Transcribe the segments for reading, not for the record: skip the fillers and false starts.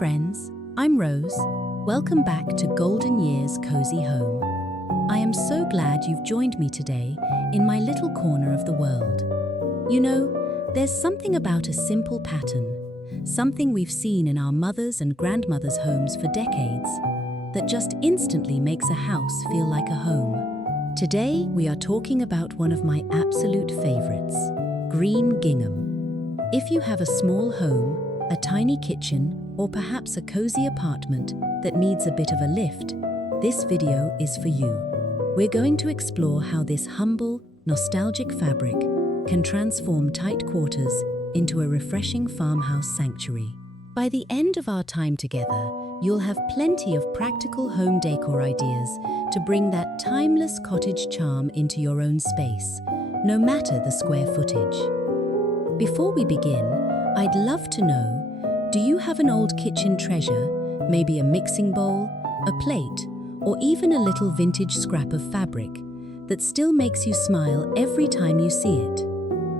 friends, I'm Rose. Welcome back to Golden Years Cozy Home. I am so glad you've joined me today in my little corner of the world. You know, there's something about a simple pattern, something we've seen in our mothers' and grandmothers' homes for decades, that just instantly makes a house feel like a home. Today, we are talking about one of my absolute favorites, green gingham. If you have a small home, a tiny kitchen, or perhaps a cozy apartment that needs a bit of a lift, this video is for you. We're going to explore how this humble, nostalgic fabric can transform tight quarters into a refreshing farmhouse sanctuary. By the end of our time together, you'll have plenty of practical home decor ideas to bring that timeless cottage charm into your own space, no matter the square footage. Before we begin, I'd love to know, do you have an old kitchen treasure, maybe a mixing bowl, a plate, or even a little vintage scrap of fabric that still makes you smile every time you see it?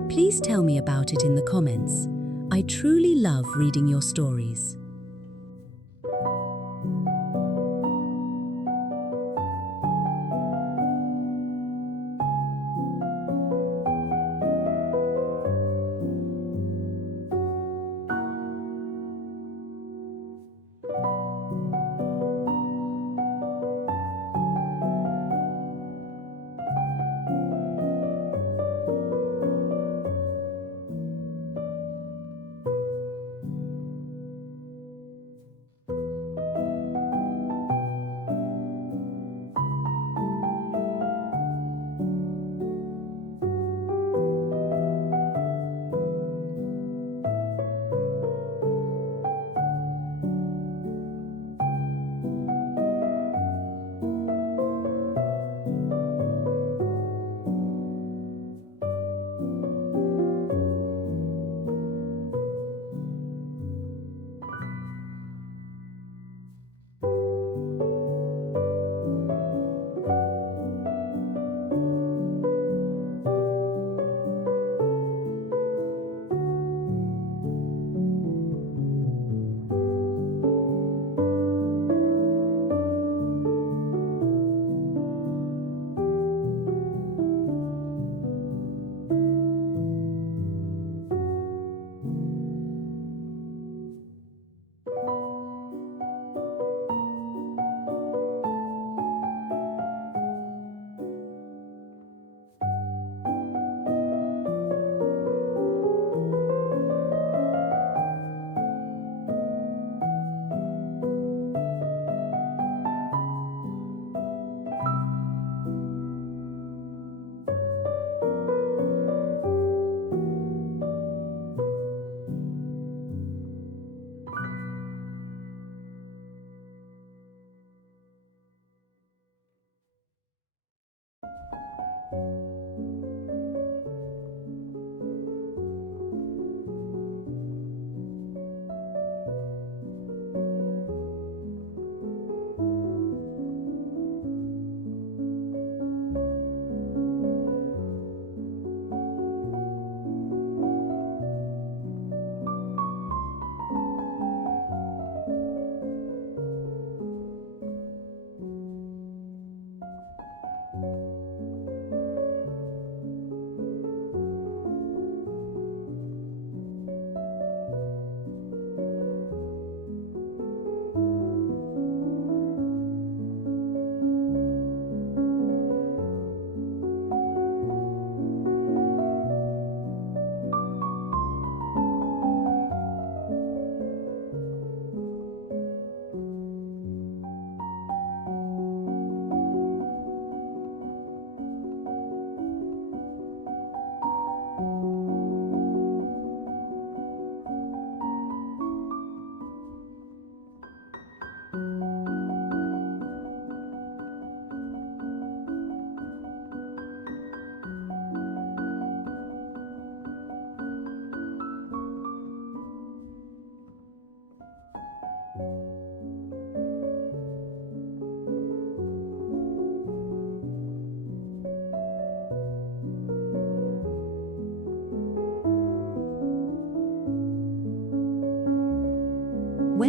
Please tell me about it in the comments. I truly love reading your stories.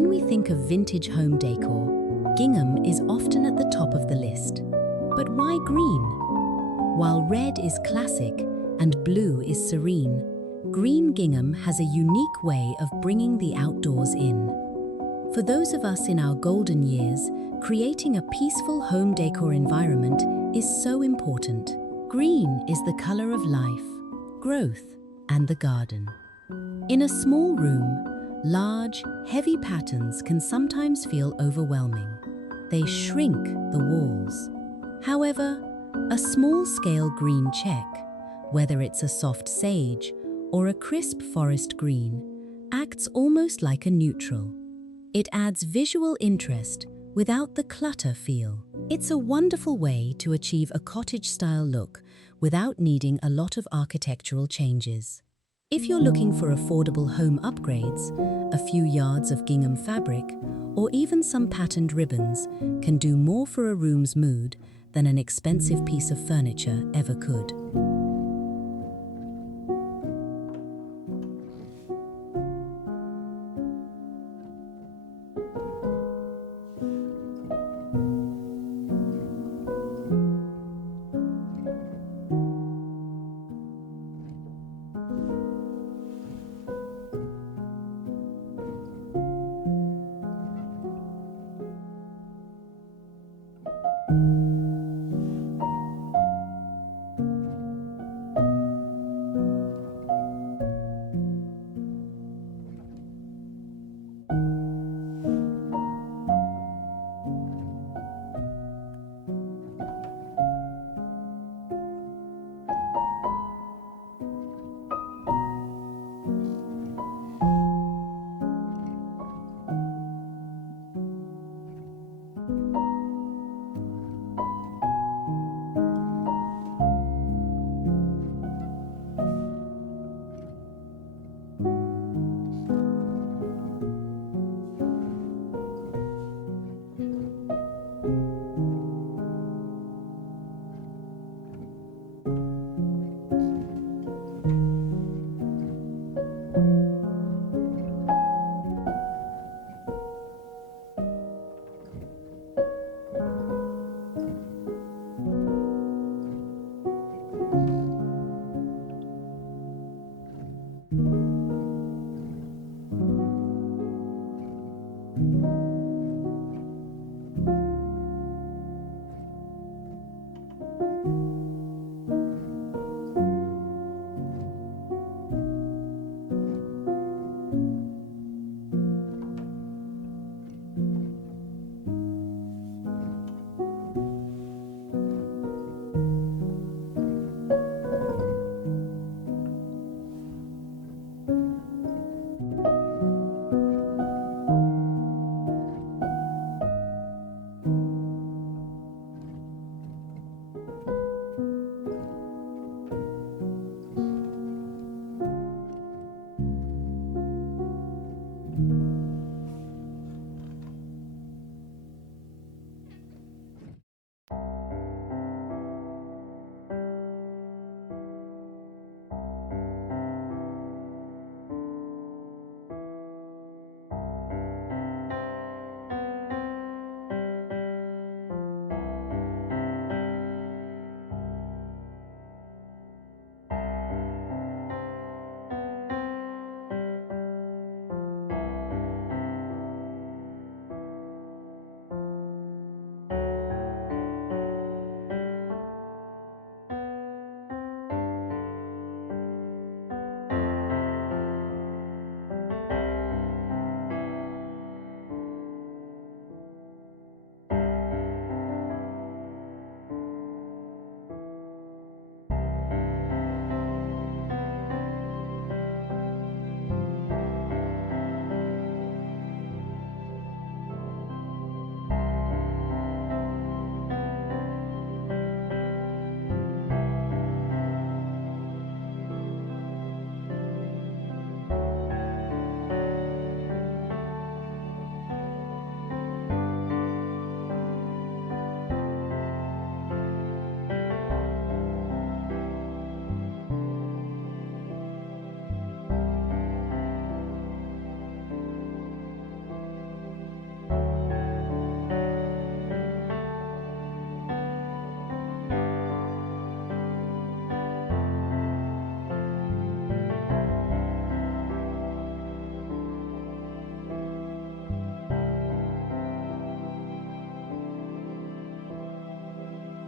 When we think of vintage home decor, gingham is often at the top of the list. But why green? While red is classic and blue is serene, green gingham has a unique way of bringing the outdoors in. For those of us in our golden years, creating a peaceful home decor environment is so important. Green is the color of life, growth, and the garden. In a small room, large, heavy patterns can sometimes feel overwhelming. They shrink the walls. However, a small-scale green check, whether it's a soft sage or a crisp forest green, acts almost like a neutral. It adds visual interest without the clutter feel. It's a wonderful way to achieve a cottage-style look without needing a lot of architectural changes. If you're looking for affordable home upgrades, a few yards of gingham fabric or even some patterned ribbons can do more for a room's mood than an expensive piece of furniture ever could.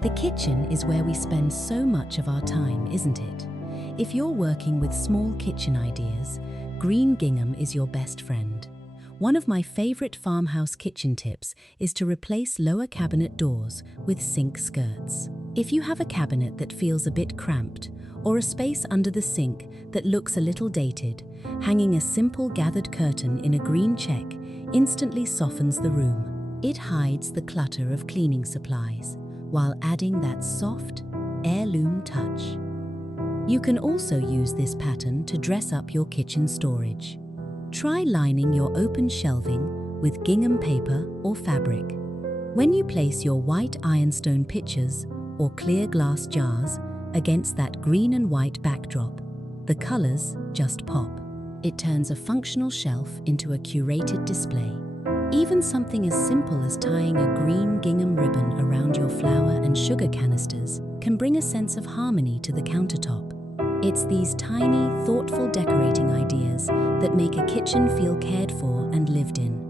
The kitchen is where we spend so much of our time, isn't it? If you're working with small kitchen ideas, green gingham is your best friend. One of my favorite farmhouse kitchen tips is to replace lower cabinet doors with sink skirts. If you have a cabinet that feels a bit cramped, or a space under the sink that looks a little dated, hanging a simple gathered curtain in a green check instantly softens the room. It hides the clutter of cleaning supplies, while adding that soft, heirloom touch. You can also use this pattern to dress up your kitchen storage. Try lining your open shelving with gingham paper or fabric. When you place your white ironstone pitchers or clear glass jars against that green and white backdrop, the colors just pop. It turns a functional shelf into a curated display. Even something as simple as tying a green gingham ribbon around your flour and sugar canisters can bring a sense of harmony to the countertop. It's these tiny, thoughtful decorating ideas that make a kitchen feel cared for and lived in.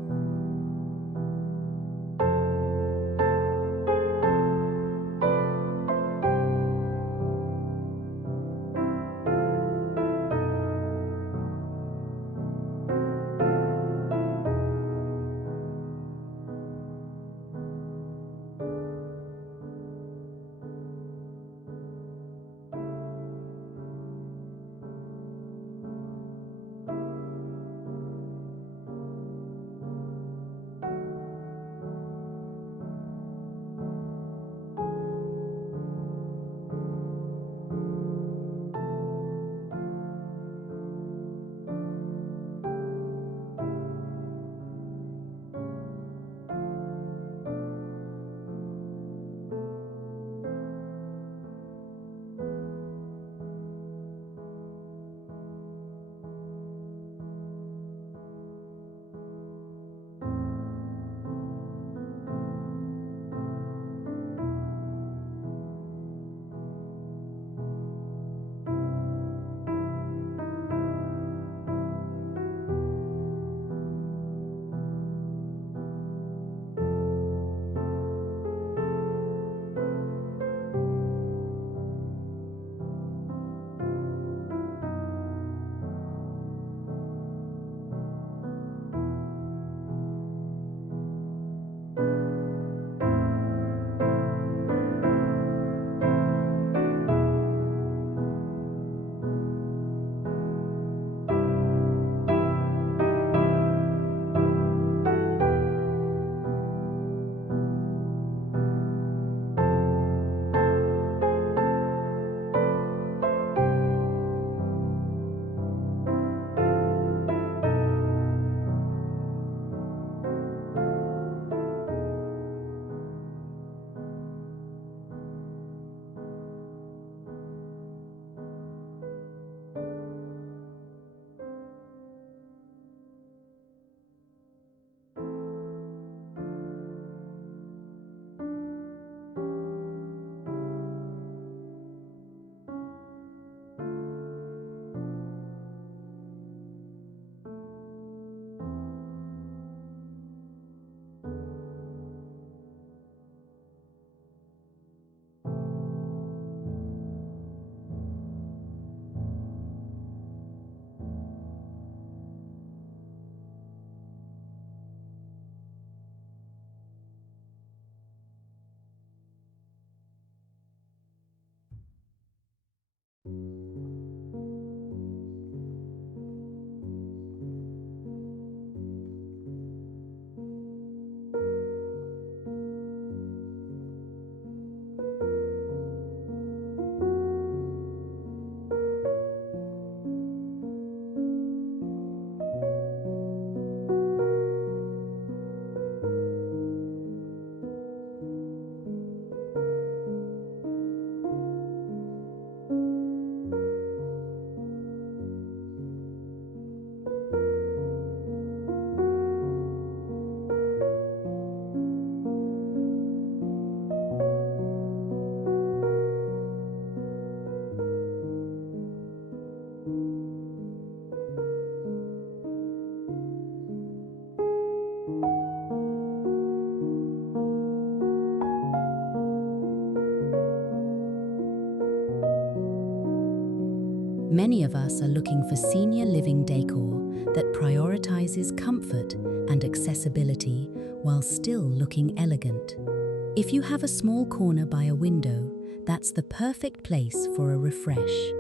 Many of us are looking for senior living decor that prioritizes comfort and accessibility while still looking elegant. If you have a small corner by a window, that's the perfect place for a refresh.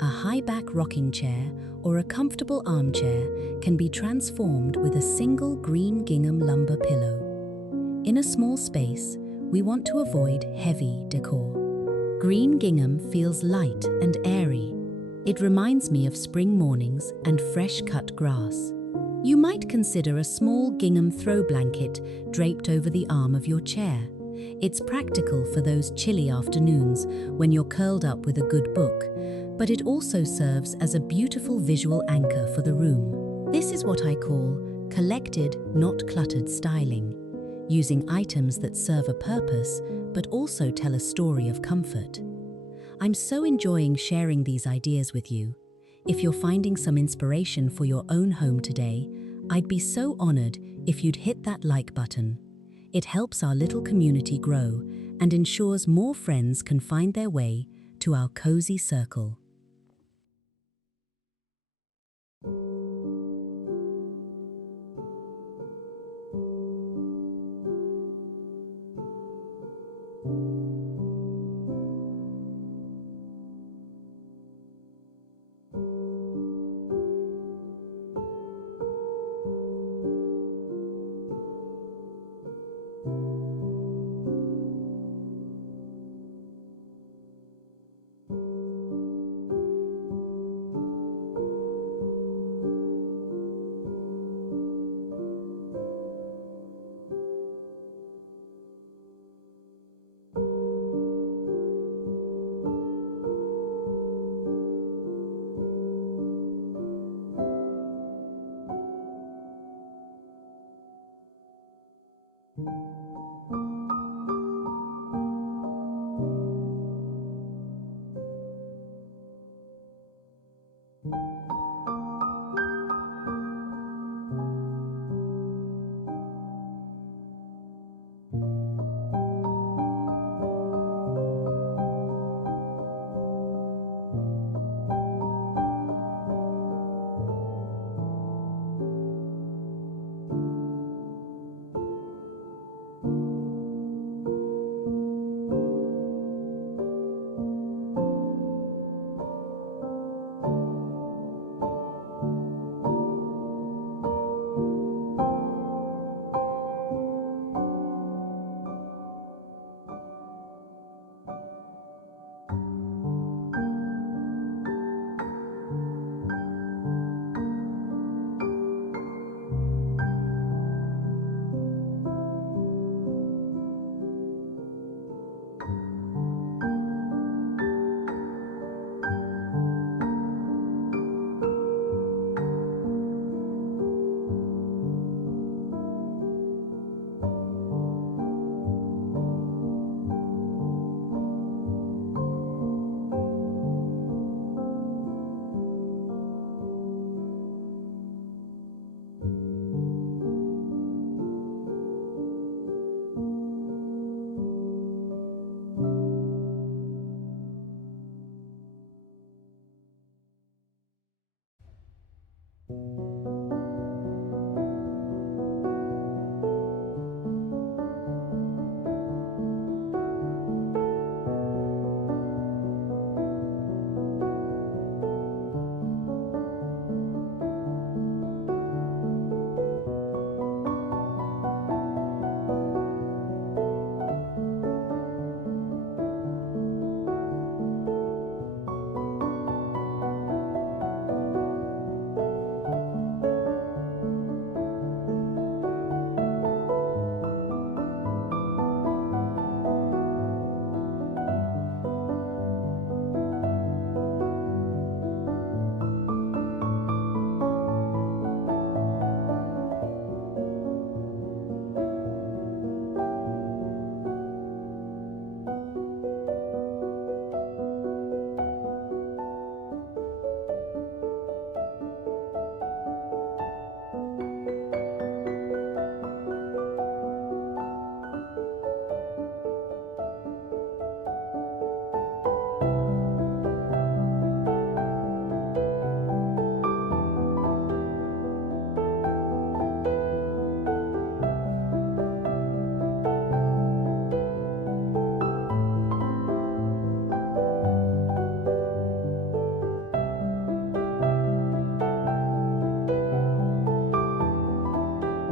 A high-back rocking chair or a comfortable armchair can be transformed with a single green gingham lumber pillow. In a small space, we want to avoid heavy decor. Green gingham feels light and airy. It reminds me of spring mornings and fresh-cut grass. You might consider a small gingham throw blanket draped over the arm of your chair. It's practical for those chilly afternoons when you're curled up with a good book, but it also serves as a beautiful visual anchor for the room. This is what I call collected, not cluttered styling, using items that serve a purpose but also tell a story of comfort. I'm so enjoying sharing these ideas with you. If you're finding some inspiration for your own home today, I'd be so honored if you'd hit that like button. It helps our little community grow and ensures more friends can find their way to our cozy circle.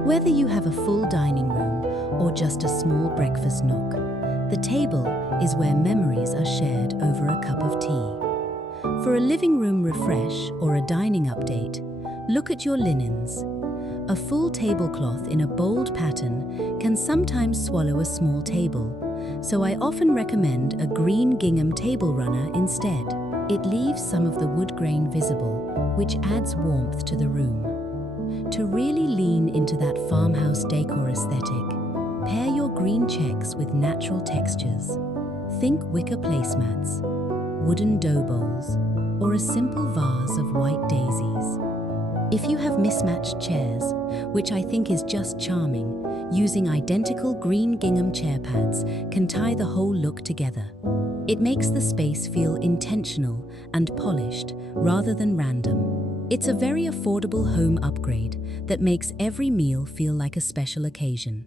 Whether you have a full dining room or just a small breakfast nook, the table is where memories are shared over a cup of tea. For a living room refresh or a dining update, look at your linens. A full tablecloth in a bold pattern can sometimes swallow a small table, so I often recommend a green gingham table runner instead. It leaves some of the wood grain visible, which adds warmth to the room. To really lean into that farmhouse decor aesthetic, pair your green checks with natural textures. Think wicker placemats, wooden dough bowls, or a simple vase of white daisies. If you have mismatched chairs, which I think is just charming, using identical green gingham chair pads can tie the whole look together. It makes the space feel intentional and polished rather than random. It's a very affordable home upgrade that makes every meal feel like a special occasion.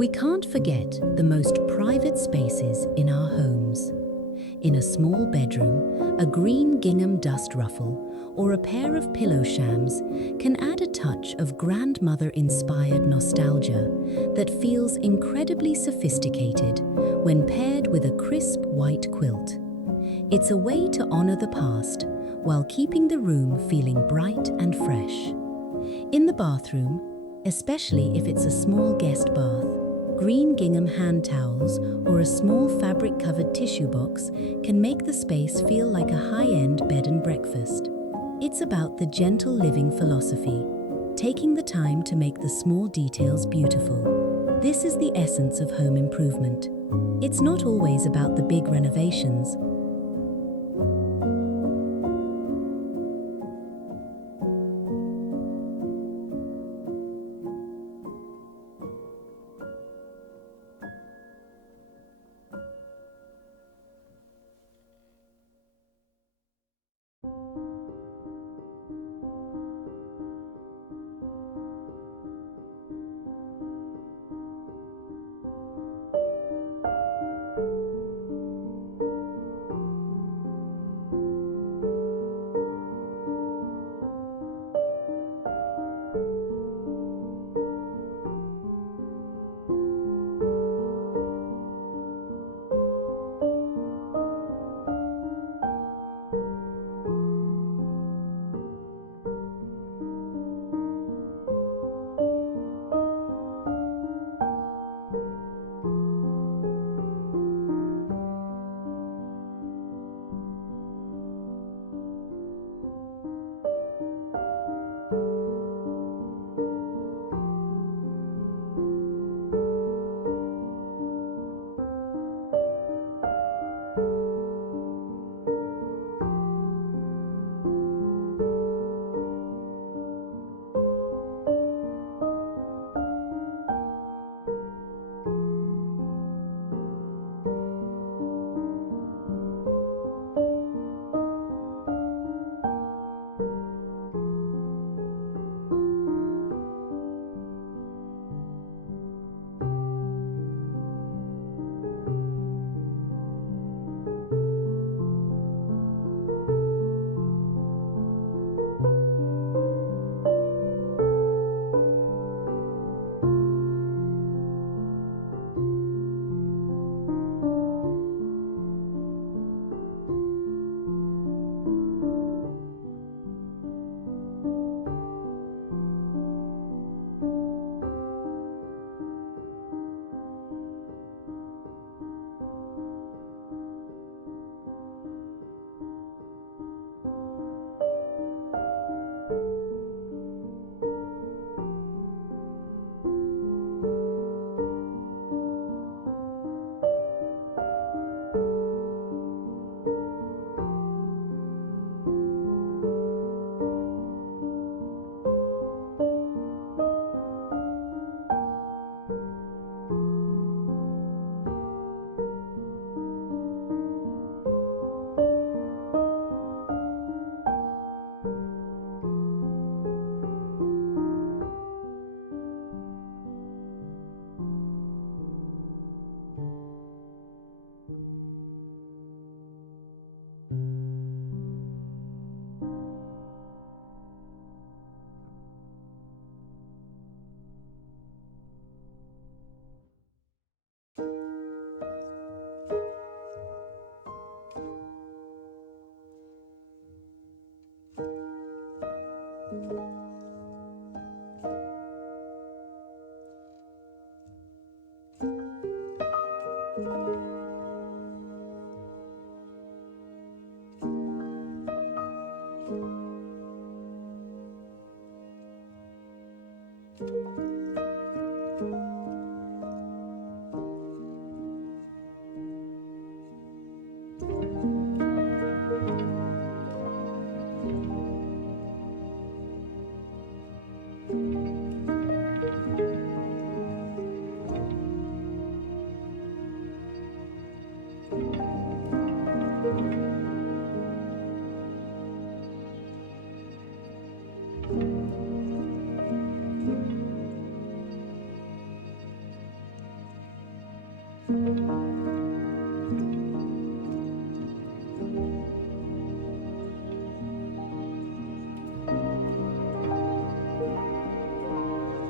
We can't forget the most private spaces in our homes. In a small bedroom, a green gingham dust ruffle or a pair of pillow shams can add a touch of grandmother-inspired nostalgia that feels incredibly sophisticated when paired with a crisp white quilt. It's a way to honor the past while keeping the room feeling bright and fresh. In the bathroom, especially if it's a small guest bath, green gingham hand towels or a small fabric-covered tissue box can make the space feel like a high-end bed and breakfast. It's about the gentle living philosophy, taking the time to make the small details beautiful. This is the essence of home improvement. It's not always about the big renovations.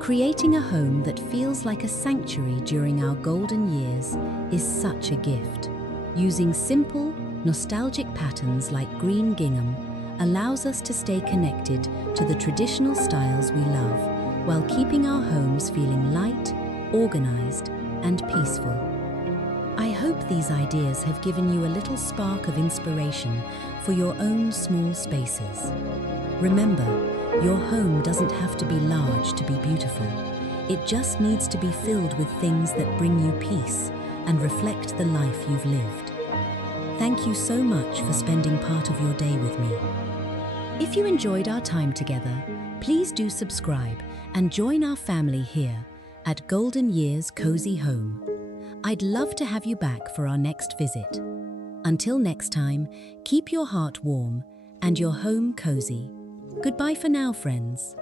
Creating a home that feels like a sanctuary during our golden years is such a gift. Using simple, nostalgic patterns like green gingham allows us to stay connected to the traditional styles we love while keeping our homes feeling light, organized, and peaceful. I hope these ideas have given you a little spark of inspiration for your own small spaces. Remember, your home doesn't have to be large to be beautiful. It just needs to be filled with things that bring you peace and reflect the life you've lived. Thank you so much for spending part of your day with me. If you enjoyed our time together, please do subscribe and join our family here at Golden Years Cozy Home. I'd love to have you back for our next visit. Until next time, keep your heart warm and your home cozy. Goodbye for now, friends.